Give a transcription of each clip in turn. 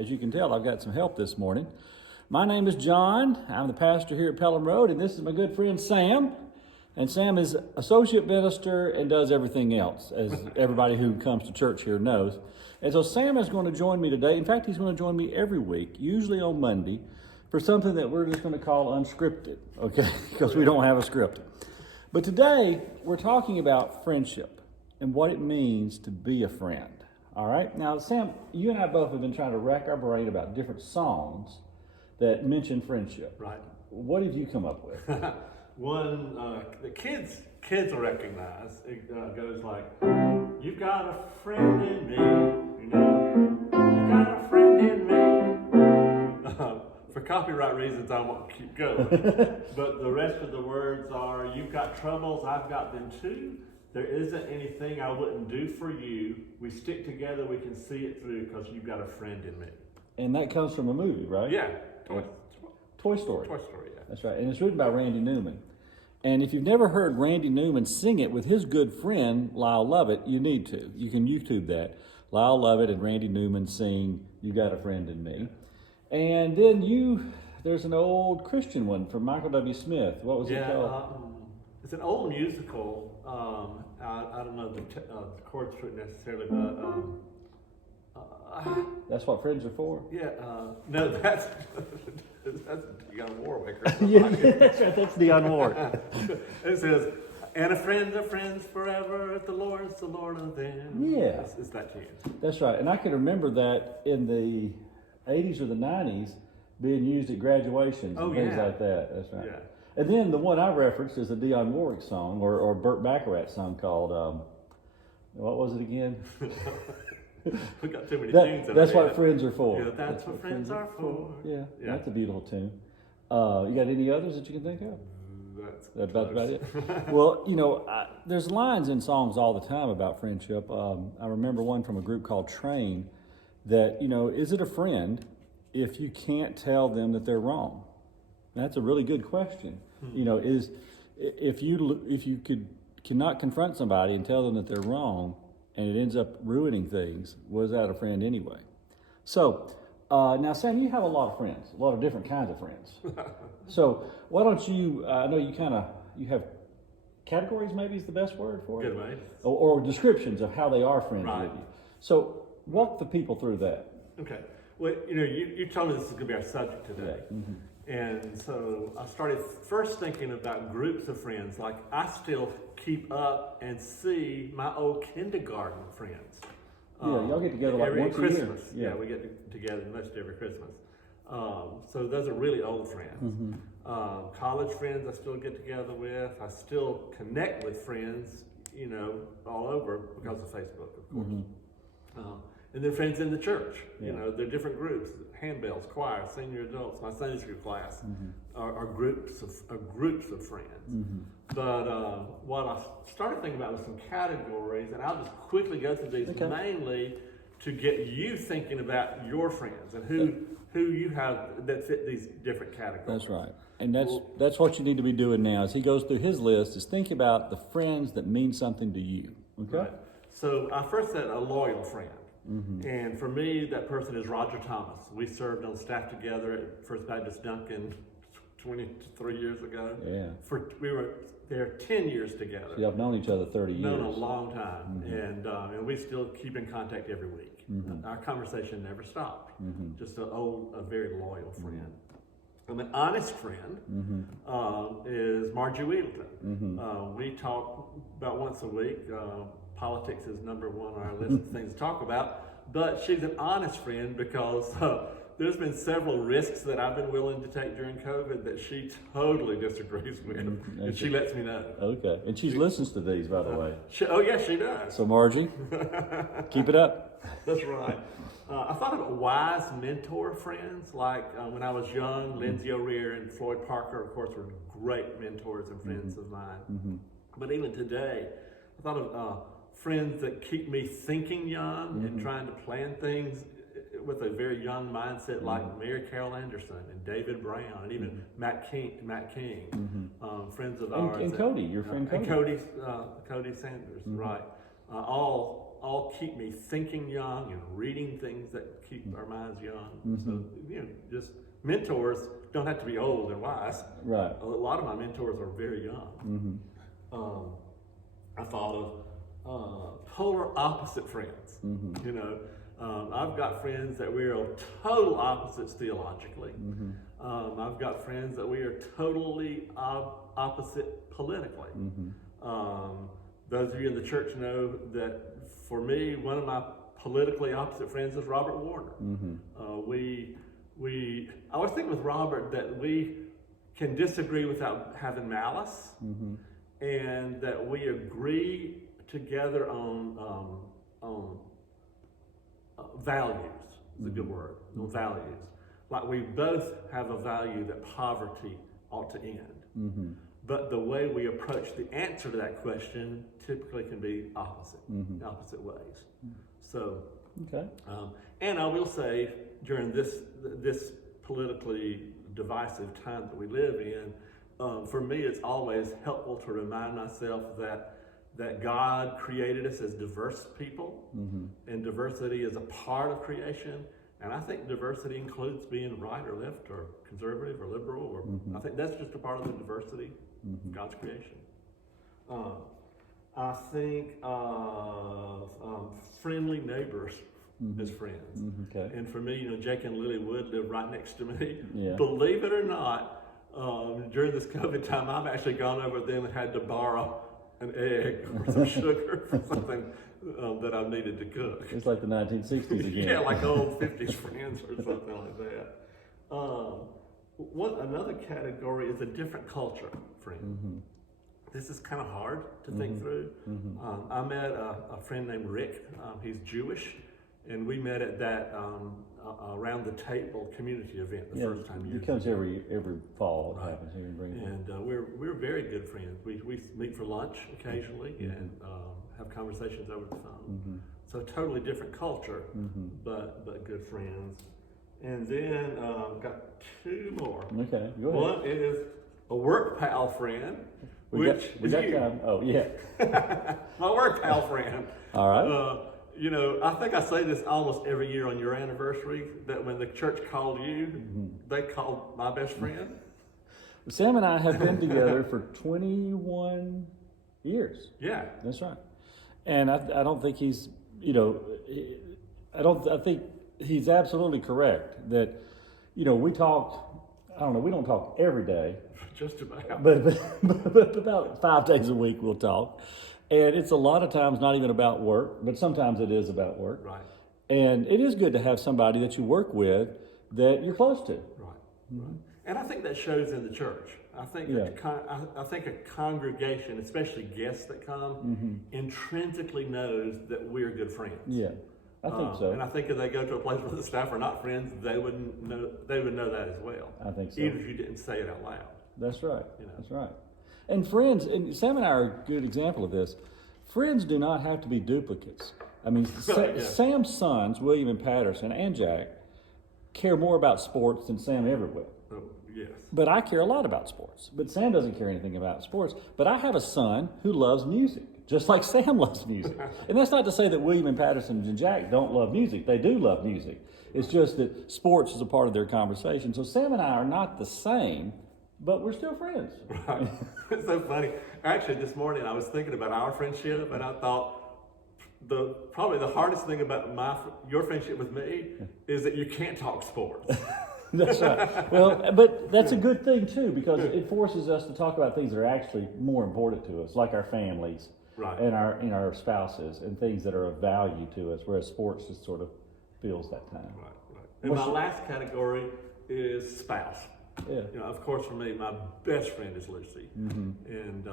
As you can tell, I've got some help this morning. My name is John. I'm the pastor here at Pelham Road, and this is my good friend Sam. And Sam is associate minister and does everything else, as everybody who comes to church here knows. And so Sam is going to join me today. In fact, he's going to join me every week, usually on Monday, for something that we're just going to call unscripted, okay? Because we don't have a script. But today, we're talking about friendship and what it means to be a friend, all right? Now, Sam, you and I both have been trying to rack our brain about different songs that mention friendship. Right. What have you come up with? One, the kids will recognize. It goes like, "You've got a friend in me, you know. You've got a friend in me." For copyright reasons, I won't keep going. But the rest of the words are, "You've got troubles, I've got them too. There isn't anything I wouldn't do for you. We stick together, we can see it through because you've got a friend in me." And that comes from a movie, right? Yeah. Toy Story. Toy Story, yeah. That's right. And it's written by Randy Newman. And if you've never heard Randy Newman sing it with his good friend, Lyle Lovett, you need to. You can YouTube that. Lyle Lovett and Randy Newman sing "You Got a Friend in Me." And then there's an old Christian one from Michael W. Smith. What was it called? It's an old musical. I don't know the chords to it necessarily, but That's what friends are for? yeah. No, that's Dionne Warwick. Yeah, that's right. That's Dionne Warwick. It says, "And a friends are friends forever. The Lord's the Lord of them." Yeah. It's that tune. That's right. And I can remember that in the 80s or the 90s being used at graduations and things like that. That's right. Yeah. And then the one I referenced is a Dionne Warwick song or Burt Bacharach song called, what was it again? We got too many tunes in That's our what head. friends are for. Yeah, that's what friends are for. Yeah, Yeah. that's a beautiful tune. You got any others that you can think of? That's About it. Well, there's lines in songs all the time about friendship. I remember one from a group called Train that, is it a friend if you can't tell them that they're wrong? That's a really good question. If you cannot confront somebody and tell them that they're wrong, and it ends up ruining things, was that a friend anyway? So, now Sam, you have a lot of friends, a lot of different kinds of friends. So why don't you, I know you have categories, maybe is the best word for it? Good, right? Or descriptions of how they are friends Right. with you. So walk the people through that. Okay. Well, you told me this is going to be our subject today. Yeah. Mm-hmm. And so I started first thinking about groups of friends. Like, I still keep up and see my old kindergarten friends. Yeah, y'all get together like every once a year. Christmas. Yeah, we get together most every Christmas. So those are really old friends. Mm-hmm. College friends I still get together with. I still connect with friends, all over because of Facebook, of course. Mm-hmm. And then friends in the church. Yeah. They're different groups: handbells, choir, senior adults. My Sunday school class are groups of friends. Mm-hmm. But what I started thinking about was some categories, and I'll just quickly go through these, mainly to get you thinking about your friends and who you have that fit these different categories. That's right. And that's what you need to be doing now. As he goes through his list, is think about the friends that mean something to you. Okay. Right. So I first said a loyal friend. And for me, that person is Roger Thomas. We served on staff together at First Baptist Duncan 23 years ago. Yeah. We were there 10 years together. So y'all have known each other 30 years. Known a long time. And we still keep in contact every week. Our conversation never stopped. Just a very loyal friend. And an honest friend is Margie Wheatleton. We talk about once a week. Politics is number one on our list of things to talk about, but she's an honest friend because there's been several risks that I've been willing to take during COVID that she totally disagrees with, and she lets me know. Okay, and she listens to these, by the way. She does. So Margie, keep it up. That's right. I thought about wise mentor friends, like when I was young, Lindsay O'Rear and Floyd Parker, of course, were great mentors and friends of mine. But even today, I thought of friends that keep me thinking young and trying to plan things with a very young mindset, like Mary Carol Anderson and David Brown and even Matt King, friends of ours. And Cody, your friend Cody. And Cody Sanders, right. All all keep me thinking young and reading things that keep our minds young. So, just mentors don't have to be old and wise. Right. A lot of my mentors are very young. I thought of polar opposite friends. I've got friends that we are total opposites theologically. I've got friends that we are totally opposite politically. Those of you in the church know that for me, one of my politically opposite friends is Robert Warner. I always think with Robert that we can disagree without having malice, and that we agree together on values. Is a good word. On values. Like we both have a value that poverty ought to end. But the way we approach the answer to that question typically can be opposite ways. So, and I will say during this politically divisive time that we live in, for me, it's always helpful to remind myself that God created us as diverse people, and diversity is a part of creation. And I think diversity includes being right or left or conservative or liberal, or I think that's just a part of the diversity of God's creation. I think of friendly neighbors as friends. And for me, Jake and Lily Wood live right next to me. Yeah. Believe it or not, during this COVID time, I've actually gone over to them and had to borrow an egg or some sugar for something that I needed to cook. It's like the 1960s again. Yeah, like old 50s friends or something like that. Another category is a different culture friend. This is kind of hard to think through. I met a friend named Rick. He's Jewish, and we met at that around the table community event the first time. It comes every fall. It happens here in Greenville. And we're very good friends. We meet for lunch occasionally and have conversations over the phone. So totally different culture, but good friends. And then got two more. Okay, go ahead. One is a work pal friend. We got time. Oh, yeah. My work pal friend. All right. I think I say this almost every year on your anniversary, that when the church called you, they called my best friend. Sam and I have been together for 21 years. Yeah. That's right. And I don't think he's, I think he's absolutely correct that, we talk, we don't talk every day. Just about. But about 5 days a week we'll talk. And it's a lot of times not even about work, but sometimes it is about work. Right. And it is good to have somebody that you work with that you're close to. Right. And I think that shows in the church. I think I think a congregation, especially guests that come, intrinsically knows that we're good friends. Yeah, I think so. And I think if they go to a place where the staff are not friends, they would know that as well. I think so. Even if you didn't say it out loud. That's right. That's right. And friends, and Sam and I are a good example of this. Friends do not have to be duplicates. I mean, Sam's sons, William and Patterson, and Jack, care more about sports than Sam ever will. Oh, yes. But I care a lot about sports. But Sam doesn't care anything about sports. But I have a son who loves music, just like Sam loves music. And that's not to say that William and Patterson and Jack don't love music. They do love music. It's just that sports is a part of their conversation. So Sam and I are not the same, but we're still friends. Right. It's so funny. Actually, this morning I was thinking about our friendship, and I thought probably the hardest thing about your friendship with me is that you can't talk sports. That's right. Well, but that's a good thing too, because it forces us to talk about things that are actually more important to us, like our families, right, and our spouses, and things that are of value to us. Whereas sports just sort of fills that time. Right. And my last category is spouse. Yeah. Of course, for me, my best friend is Lucy, and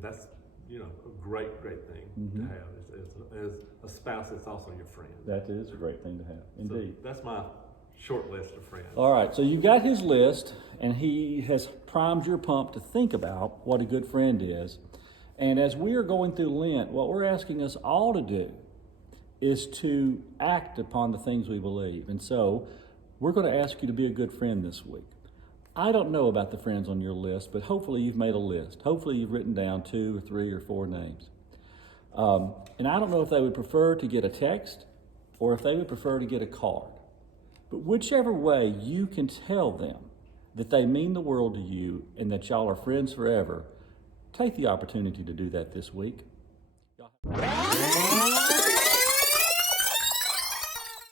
that's a great thing to have as a spouse that's also your friend. That is a great thing to have, indeed. So that's my short list of friends. All right, so you've got his list, and he has primed your pump to think about what a good friend is. And as we are going through Lent, what we're asking us all to do is to act upon the things we believe. And so we're going to ask you to be a good friend this week. I don't know about the friends on your list, but hopefully you've made a list. Hopefully you've written down 2 or 3 or 4 names. And I don't know if they would prefer to get a text or if they would prefer to get a card. But whichever way, you can tell them that they mean the world to you and that y'all are friends forever. Take the opportunity to do that this week.